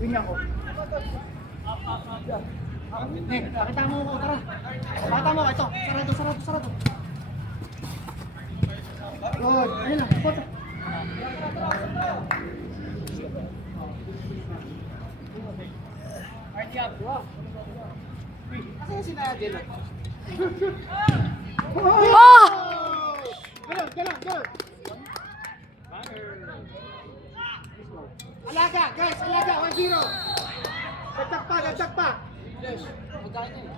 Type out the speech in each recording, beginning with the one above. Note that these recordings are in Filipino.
Win ako. Nek, pakita mo ko, tara. Pakita mo, ito. Sarado. Good. Ayun lang, spot. Kasi si Nadine. Oh! Ganon. Alaga, guys, 1-0. Dagdag pa. Yes, magkain yun.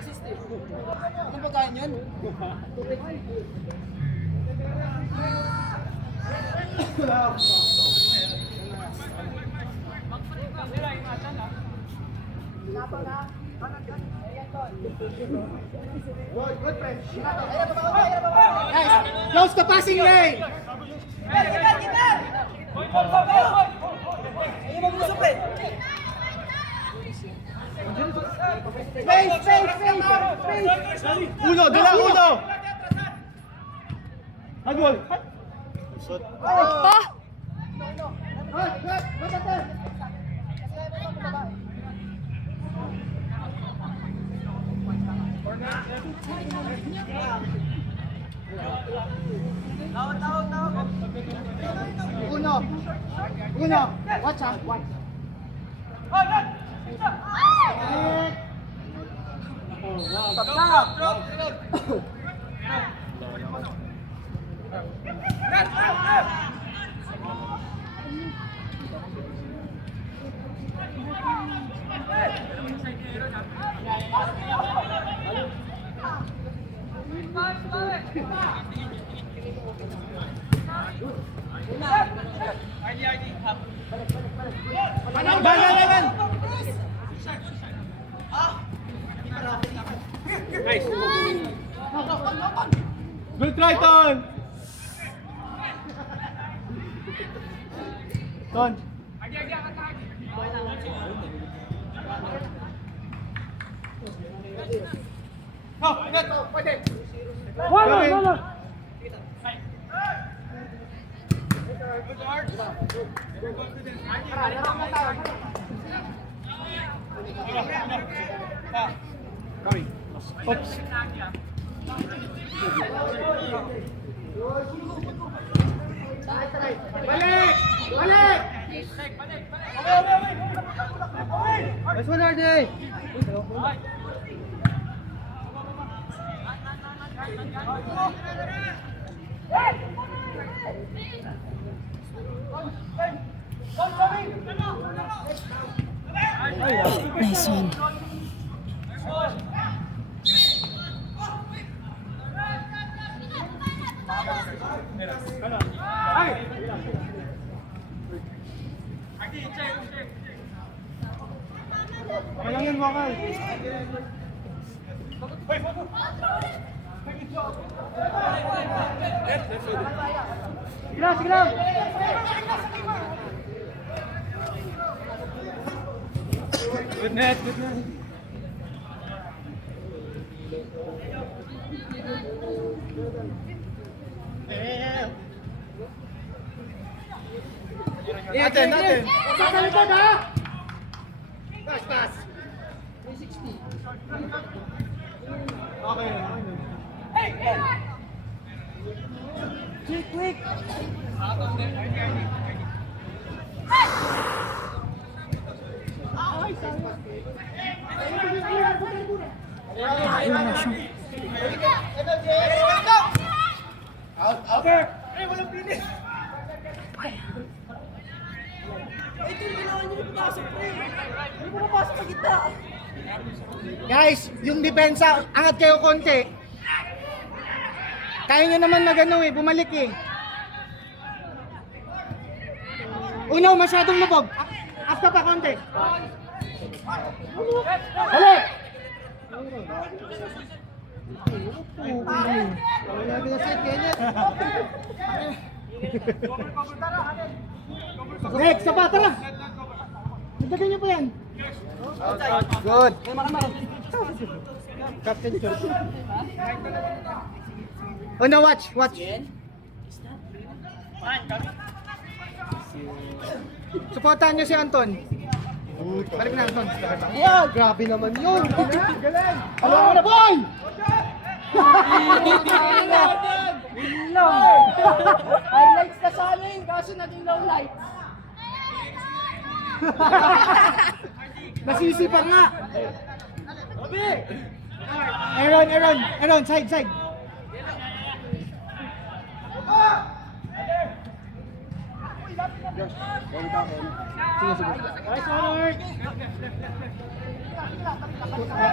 Assist eh. Ano magkain yun? Good friend. Guys, close the passing lane. Space. Uno. Agol. Oh! Good. Uno. Watch out. Nice. Good try, Ton. Ton. Wala. Oops. Balik! Nice one, RJ! Nice one. Walang yan, Wakal. Sige lang! Good net. Natin. Sa likod ha! Pass. 360. Okay. Quick! Ayun na siya. Out. Ay, walang pili. Guys, yung depensa, angat kayo konti. Kaya nyo naman bumalik eh. Unaw, masyadong lubog. After pa konti. Balik! Next, sapa, tara! Nagdagan nyo pa yan. Good. Captain George. Oh no, watch. Supportahan niyo si Anton. Balik na, Anton. Wow, grabe naman yun. Galing. Alam mo na, boy! Highlights na sa amin, kaso naging low lights. Nasisi pa nga. Aaron, side.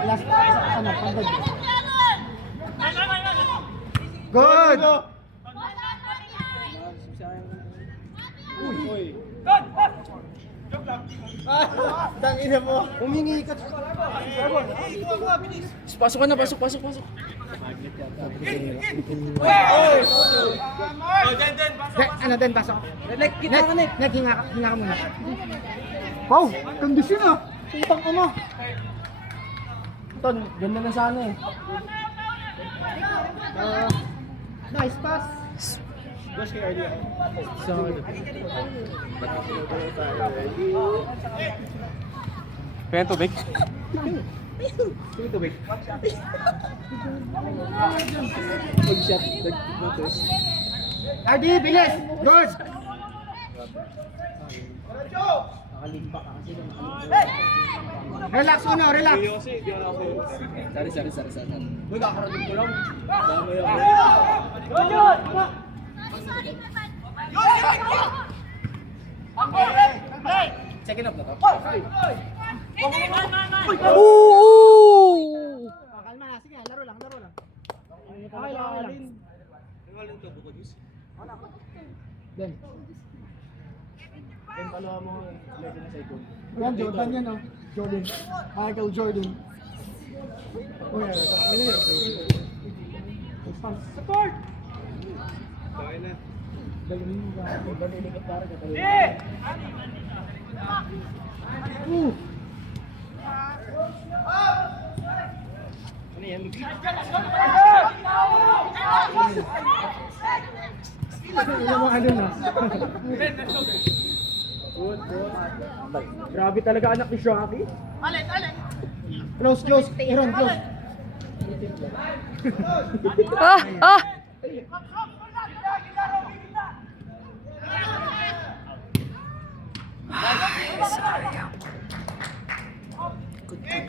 Last, ano, pagod. Good! Tangina mo. Humingi ka. Pasok ka na, pasok. Ano din, pasok. Net, hinga ka muna. Wow, kondisyon ah. Putang ano. Ton, ganda na sana eh. Nice pass. Pengen tubig? RD, bilis! Good! Relax uno, relax. Kalma na, sige, laro lang. Okay lang. Ben. Yan, Jordan yan oh. Jordan. Michael Jordan. Support! Grabe talaga anak ni Shoaki. Close. Aaron, close. Ah!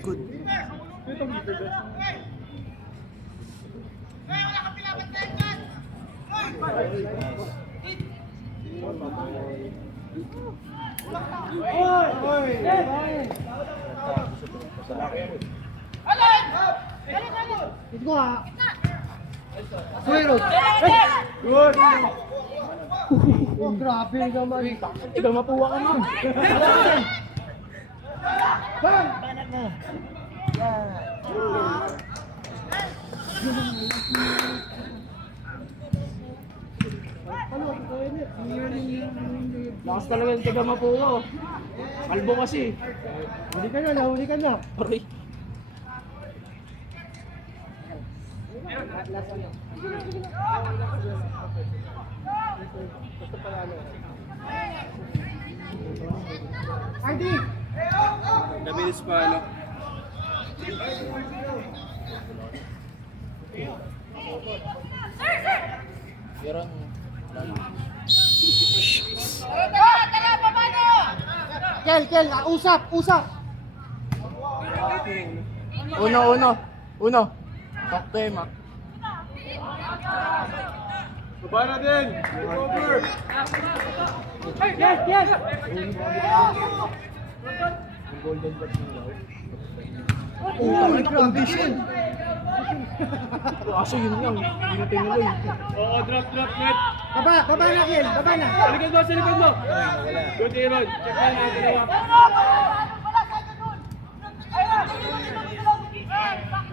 Good. Dito ko ha. Suero. Good! Oh, grabe naman. Ikaw mapuwa ka nun. Bang! Lakas talaga yung taga mapuwa. Kalbo kasi. Huli ka na. Aray. RD! Nabilis pa, ano? Kel, usap! Uno. Talk to him, ah. Baba na din! Over! Yes! Oh, my condition! Kaso yun lang, hindi na tinuloy. Oo, drop, net! Baba na, Kel, baba na. Sa likod mo! Good, Aaron! Check na natin na.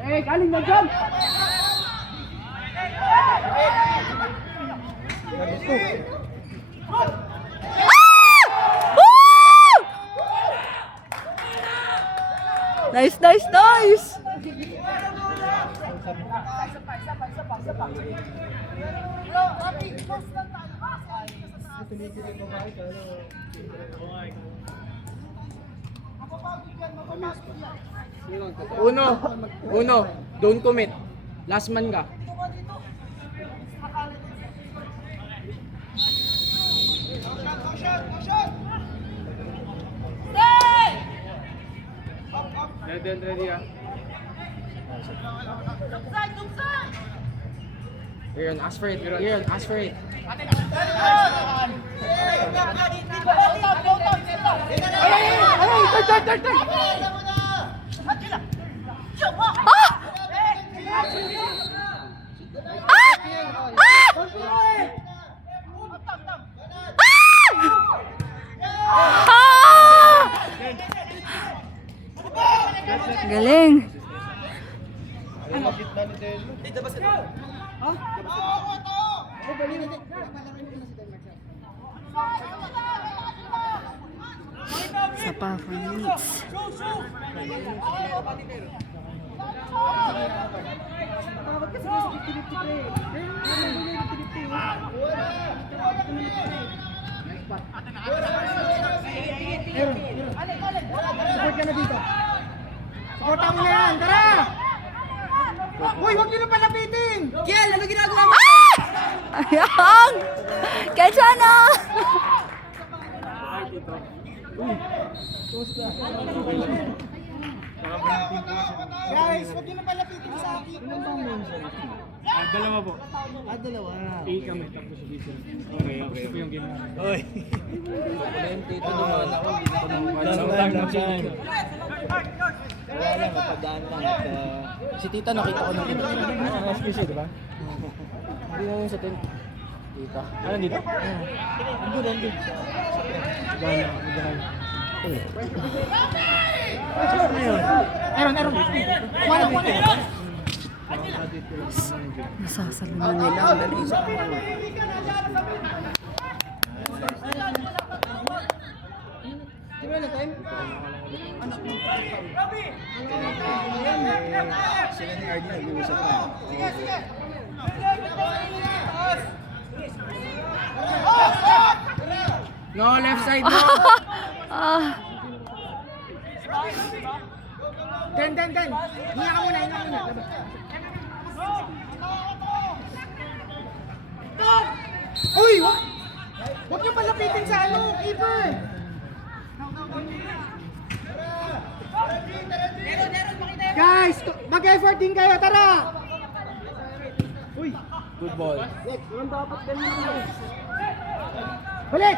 Eh, galing na dyan! Nice! Uno, don't commit. Last man ka. Ready and ready ah. Aaron, ask for it. Aaron, ask for it. Galing. Isa pa, 4 minutes. Support ka na dito. Supportan mo na yan, tara! Uy, huwag niyo na palapitin! Kiel, ano ginagawa mo? Ayang! Kaya na! Guys, huwag niyo na palapitin sa akin. Dalawa po. Dalawa. A kami, tapos dito. Okay. Gusto ko yung ginawa. Oy. Dito naman ako. Wala lang, mapadaan lang. Si Tita nakita ko ng ito. Special, di ba? Hindi na yun sa tent. Tita. Ano dito? Andun. Gana. Aaron. Wala. Nasasalunan nila ang galing. Di ba na time? Sila ni RD nag-uusap na. Sige. No, left side mo. Ah, Den. Hinga ka muna. Uy! Huwag niyo palapitin sa keeper! Guys, mag-effort din kayo, tara! Uy! Good ball. Balik!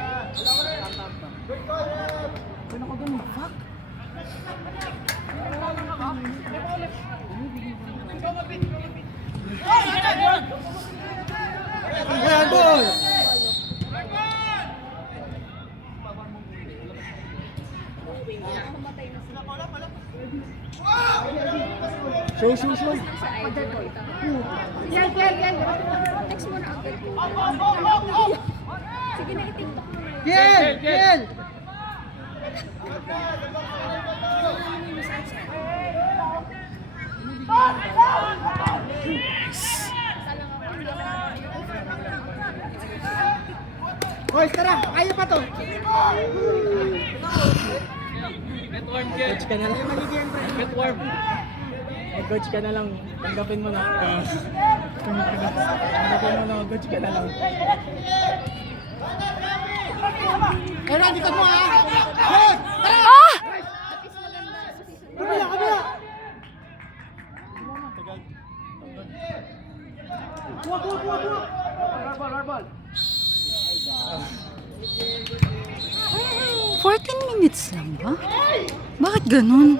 Ayan, ball! Show. Yan. Text mo na agad ko. Sige na, i-tiktok mo na. Yan! Boys, tara! Kaya pa to! Coach ka na lang. Coach ka na lang. Tanggapin mo na. Coach ka na lang. Kaya dikot mo ha! Good! Tara! ah! Kabila! Buwag! 14 minutes lang ba? Bakit ganun?